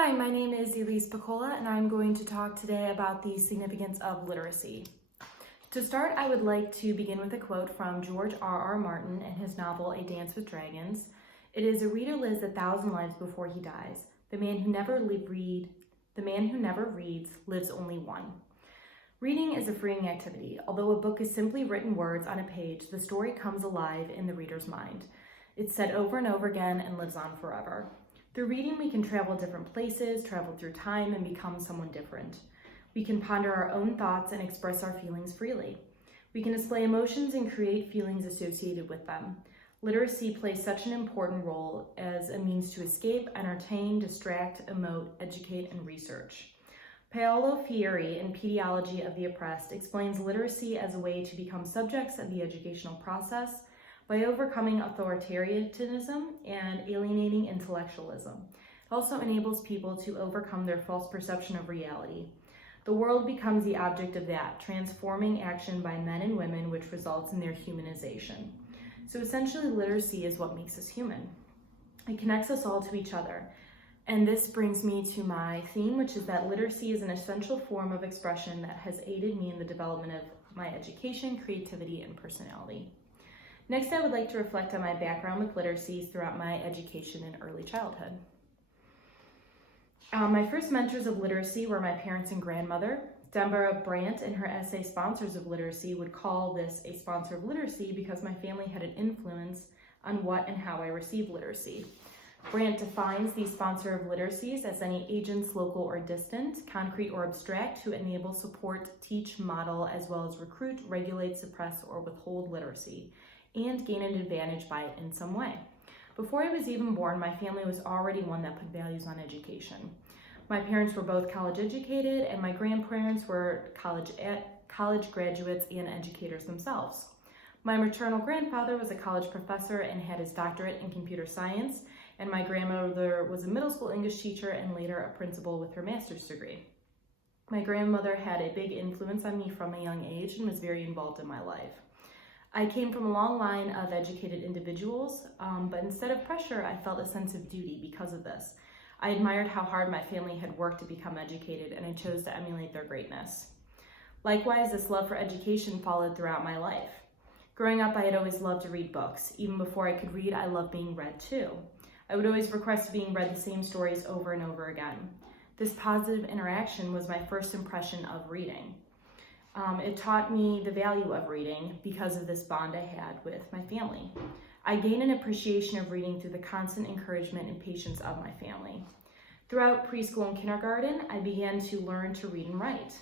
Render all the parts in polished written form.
Hi, my name is Elise Picola, and I'm going to talk today about the significance of literacy. To start, I would like to begin with a quote from George R.R. Martin in his novel A Dance with Dragons. It is, "A reader lives 1,000 lives before he dies. The man who never reads lives only one." Reading is a freeing activity. Although a book is simply written words on a page, the story comes alive in the reader's mind. It's said over and over again and lives on forever. Through reading, we can travel different places, travel through time, and become someone different. We can ponder our own thoughts and express our feelings freely. We can display emotions and create feelings associated with them. Literacy plays such an important role as a means to escape, entertain, distract, emote, educate, and research. Paolo Fieri, in Pediology of the Oppressed, explains literacy as a way to become subjects of the educational process by overcoming authoritarianism and alienating intellectualism. It also enables people to overcome their false perception of reality. The world becomes the object of that, transforming action by men and women, which results in their humanization. So essentially, literacy is what makes us human. It connects us all to each other. And this brings me to my theme, which is that literacy is an essential form of expression that has aided me in the development of my education, creativity, and personality. Next, I would like to reflect on my background with literacies throughout my education in early childhood. My first mentors of literacy were my parents and grandmother. Deborah Brandt, in her essay Sponsors of Literacy, would call this a sponsor of literacy because my family had an influence on what and how I received literacy. Brandt defines the sponsor of literacies as any agents, local or distant, concrete or abstract, who enable, support, teach, model, as well as recruit, regulate, suppress, or withhold literacy, and gain an advantage by it in some way. Before I was even born, my family was already one that put values on education. My parents were both college educated, and my grandparents were college graduates and educators themselves. My maternal grandfather was a college professor and had his doctorate in computer science, and my grandmother was a middle school English teacher and later a principal with her master's degree. My grandmother had a big influence on me from a young age and was very involved in my life. I came from a long line of educated individuals, but instead of pressure, I felt a sense of duty because of this. I admired how hard my family had worked to become educated, and I chose to emulate their greatness. Likewise, this love for education followed throughout my life. Growing up, I had always loved to read books. Even before I could read, I loved being read too. I would always request being read the same stories over and over again. This positive interaction was my first impression of reading. It taught me the value of reading because of this bond I had with my family. I gained an appreciation of reading through the constant encouragement and patience of my family. Throughout preschool and kindergarten, I began to learn to read and write.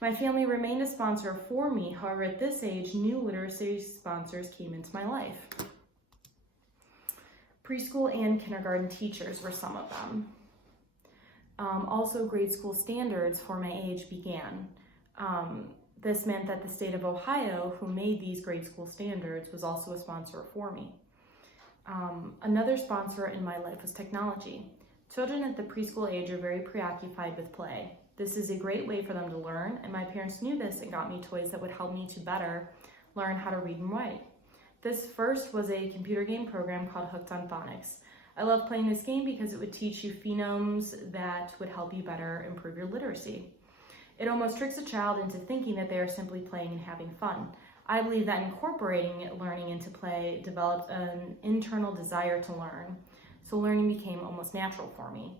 My family remained a sponsor for me. However, at this age, new literacy sponsors came into my life. Preschool and kindergarten teachers were some of them. Also, grade school standards for my age began. This meant that the state of Ohio, who made these grade school standards, was also a sponsor for me. Another sponsor in my life was technology. Children at the preschool age are very preoccupied with play. This is a great way for them to learn, and my parents knew this and got me toys that would help me to better learn how to read and write. This first was a computer game program called Hooked on Phonics. I loved playing this game because it would teach you phonemes that would help you better improve your literacy. It almost tricks a child into thinking that they are simply playing and having fun. I believe that incorporating learning into play developed an internal desire to learn, so learning became almost natural for me.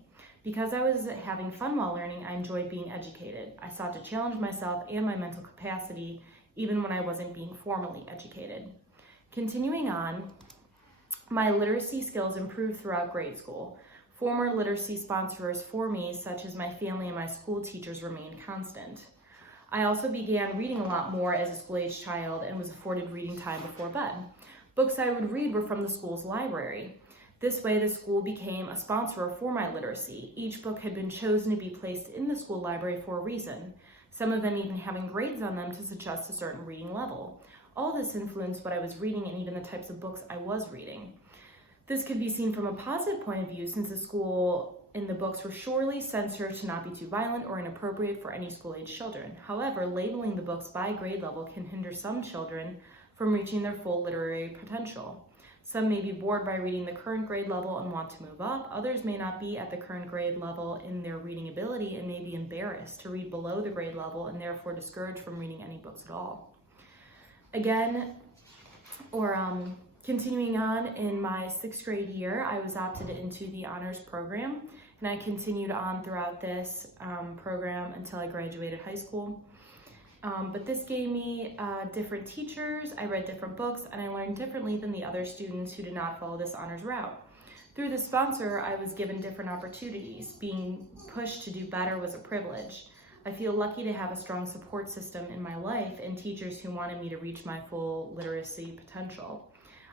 Because I was having fun while learning, I enjoyed being educated. I sought to challenge myself and my mental capacity even when I wasn't being formally educated. Continuing on, my literacy skills improved throughout grade school. Former literacy sponsors for me, such as my family and my school teachers, remained constant. I also began reading a lot more as a school-age child and was afforded reading time before bed. Books I would read were from the school's library. This way, the school became a sponsor for my literacy. Each book had been chosen to be placed in the school library for a reason, some of them even having grades on them to suggest a certain reading level. All this influenced what I was reading and even the types of books I was reading. This could be seen from a positive point of view, since the school and the books were surely censored to not be too violent or inappropriate for any school-age children. However, labeling the books by grade level can hinder some children from reaching their full literary potential. Some may be bored by reading the current grade level and want to move up. Others may not be at the current grade level in their reading ability and may be embarrassed to read below the grade level and therefore discouraged from reading any books at all. Continuing on, in my 6th grade year, I was opted into the honors program, and I continued on throughout this program until I graduated high school. But this gave me different teachers, I read different books, and I learned differently than the other students who did not follow this honors route. Through the sponsor, I was given different opportunities. Being pushed to do better was a privilege. I feel lucky to have a strong support system in my life and teachers who wanted me to reach my full literacy potential.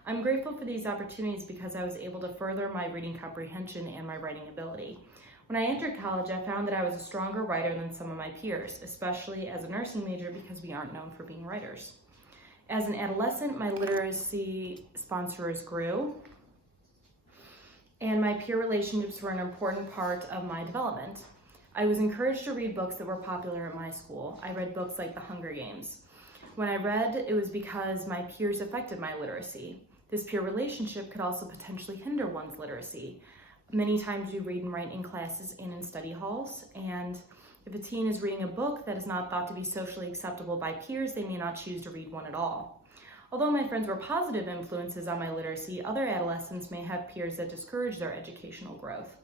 I'm grateful for these opportunities because I was able to further my reading comprehension and my writing ability. When I entered college, I found that I was a stronger writer than some of my peers, especially as a nursing major because we aren't known for being writers. As an adolescent, my literacy sponsors grew, and my peer relationships were an important part of my development. I was encouraged to read books that were popular at my school. I read books like The Hunger Games. When I read, it was because my peers affected my literacy. This peer relationship could also potentially hinder one's literacy. Many times we read and write in classes and in study halls, and if a teen is reading a book that is not thought to be socially acceptable by peers, they may not choose to read one at all. Although my friends were positive influences on my literacy, other adolescents may have peers that discourage their educational growth.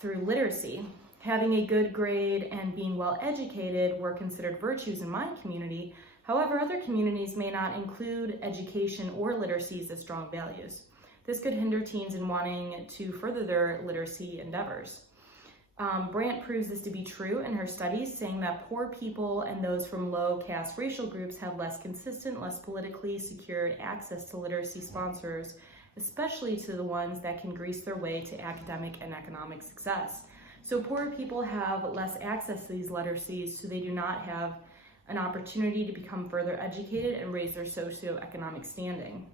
Through literacy, having a good grade and being well educated were considered virtues in my community. However, other communities may not include education or literacies as strong values. This could hinder teens in wanting to further their literacy endeavors. Brandt proves this to be true in her studies, saying that poor people and those from low caste racial groups have less consistent, less politically secured access to literacy sponsors, especially to the ones that can grease their way to academic and economic success. So poor people have less access to these literacies, so they do not have an opportunity to become further educated and raise their socioeconomic standing.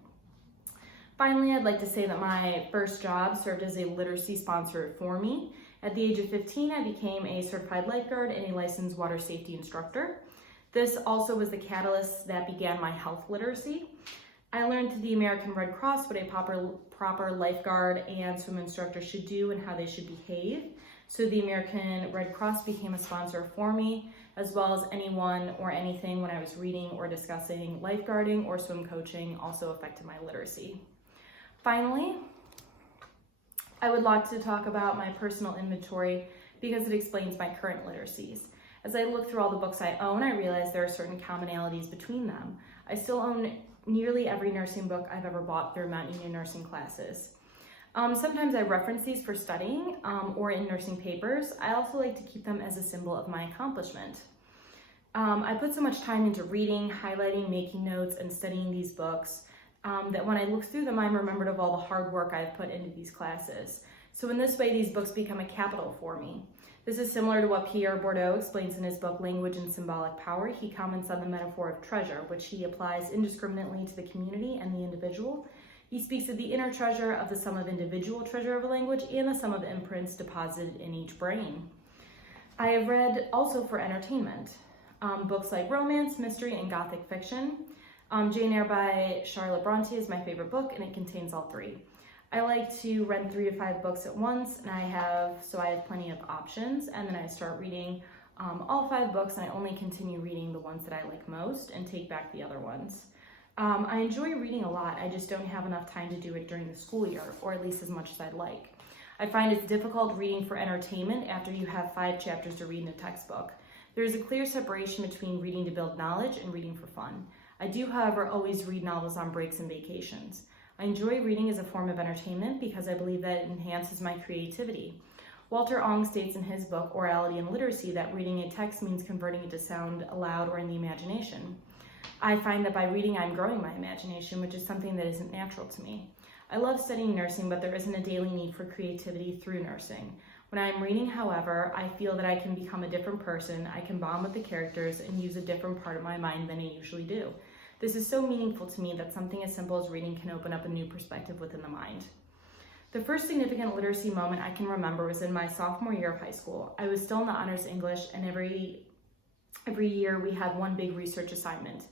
Finally, I'd like to say that my first job served as a literacy sponsor for me. At the age of 15, I became a certified lifeguard and a licensed water safety instructor. This also was the catalyst that began my health literacy. I learned through the American Red Cross what a proper lifeguard and swim instructor should do and how they should behave. So the American Red Cross became a sponsor for me, as well as anyone or anything when I was reading or discussing lifeguarding or swim coaching also affected my literacy. Finally, I would like to talk about my personal inventory because it explains my current literacies. As I look through all the books I own, I realize there are certain commonalities between them. I still own nearly every nursing book I've ever bought through Mount Union nursing classes. Sometimes I reference these for studying or in nursing papers. I also like to keep them as a symbol of my accomplishment. I put so much time into reading, highlighting, making notes, and studying these books that when I look through them, I'm remembered of all the hard work I've put into these classes. So in this way, these books become a capital for me. This is similar to what Pierre Bourdieu explains in his book, Language and Symbolic Power. He comments on the metaphor of treasure, which he applies indiscriminately to the community and the individual. He speaks of the inner treasure of the sum of individual treasure of a language and the sum of imprints deposited in each brain. I have read also for entertainment, books like romance, mystery, and gothic fiction. Jane Eyre by Charlotte Bronte is my favorite book, and it contains all three. I like to rent 3 to 5 books at once, and I have plenty of options, and then I start reading all 5 books, and I only continue reading the ones that I like most and take back the other ones. I enjoy reading a lot, I just don't have enough time to do it during the school year, or at least as much as I'd like. I find it's difficult reading for entertainment after you have 5 chapters to read in a textbook. There is a clear separation between reading to build knowledge and reading for fun. I do, however, always read novels on breaks and vacations. I enjoy reading as a form of entertainment because I believe that it enhances my creativity. Walter Ong states in his book, Orality and Literacy, that reading a text means converting it to sound aloud or in the imagination. I find that by reading, I'm growing my imagination, which is something that isn't natural to me. I love studying nursing, but there isn't a daily need for creativity through nursing. When I'm reading, however, I feel that I can become a different person, I can bond with the characters, and use a different part of my mind than I usually do. This is so meaningful to me that something as simple as reading can open up a new perspective within the mind. The first significant literacy moment I can remember was in my sophomore year of high school. I was still in the honors English, and every year we had one big research assignment.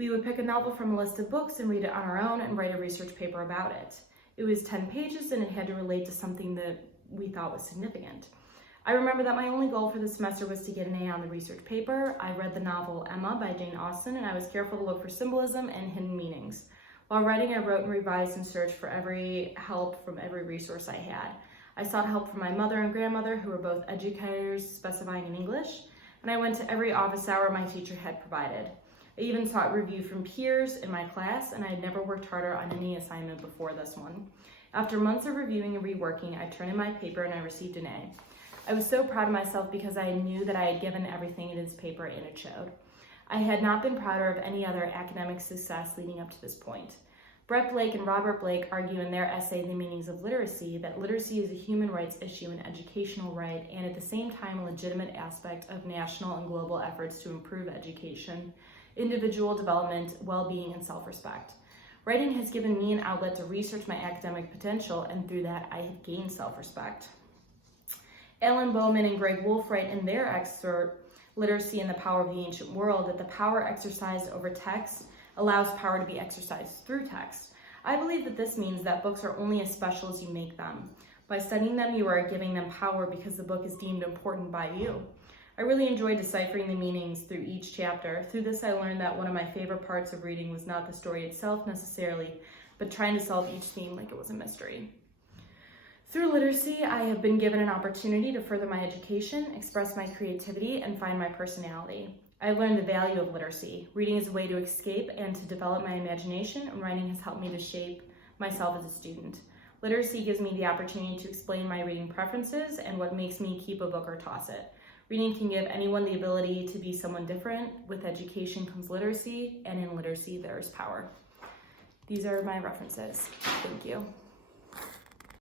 We would pick a novel from a list of books and read it on our own and write a research paper about it. It was 10 pages and it had to relate to something that we thought was significant. I remember that my only goal for the semester was to get an A on the research paper. I read the novel Emma by Jane Austen, and I was careful to look for symbolism and hidden meanings. While writing, I wrote and revised and searched for every help from every resource I had. I sought help from my mother and grandmother, who were both educators specifying in English, and I went to every office hour my teacher had provided. I even sought review from peers in my class, and I had never worked harder on any assignment before this one. After months of reviewing and reworking, I turned in my paper and I received an A. I was so proud of myself because I knew that I had given everything in this paper and it showed. I had not been prouder of any other academic success leading up to this point. Brett Blake and Robert Blake argue in their essay, The Meanings of Literacy, that literacy is a human rights issue and educational right, and at the same time a legitimate aspect of national and global efforts to improve education, individual development, well-being, and self-respect. Writing has given me an outlet to research my academic potential, and through that I have gained self-respect. Alan Bowman and Greg Wolf write in their excerpt, Literacy and the Power of the Ancient World, that the power exercised over text allows power to be exercised through text. I believe that this means that books are only as special as you make them. By studying them, you are giving them power because the book is deemed important by you. I really enjoyed deciphering the meanings through each chapter. Through this, I learned that one of my favorite parts of reading was not the story itself necessarily, but trying to solve each theme like it was a mystery. Through literacy, I have been given an opportunity to further my education, express my creativity, and find my personality. I learned the value of literacy. Reading is a way to escape and to develop my imagination, and writing has helped me to shape myself as a student. Literacy gives me the opportunity to explain my reading preferences and what makes me keep a book or toss it. Reading can give anyone the ability to be someone different. With education comes literacy, and in literacy there is power. These are my references. Thank you.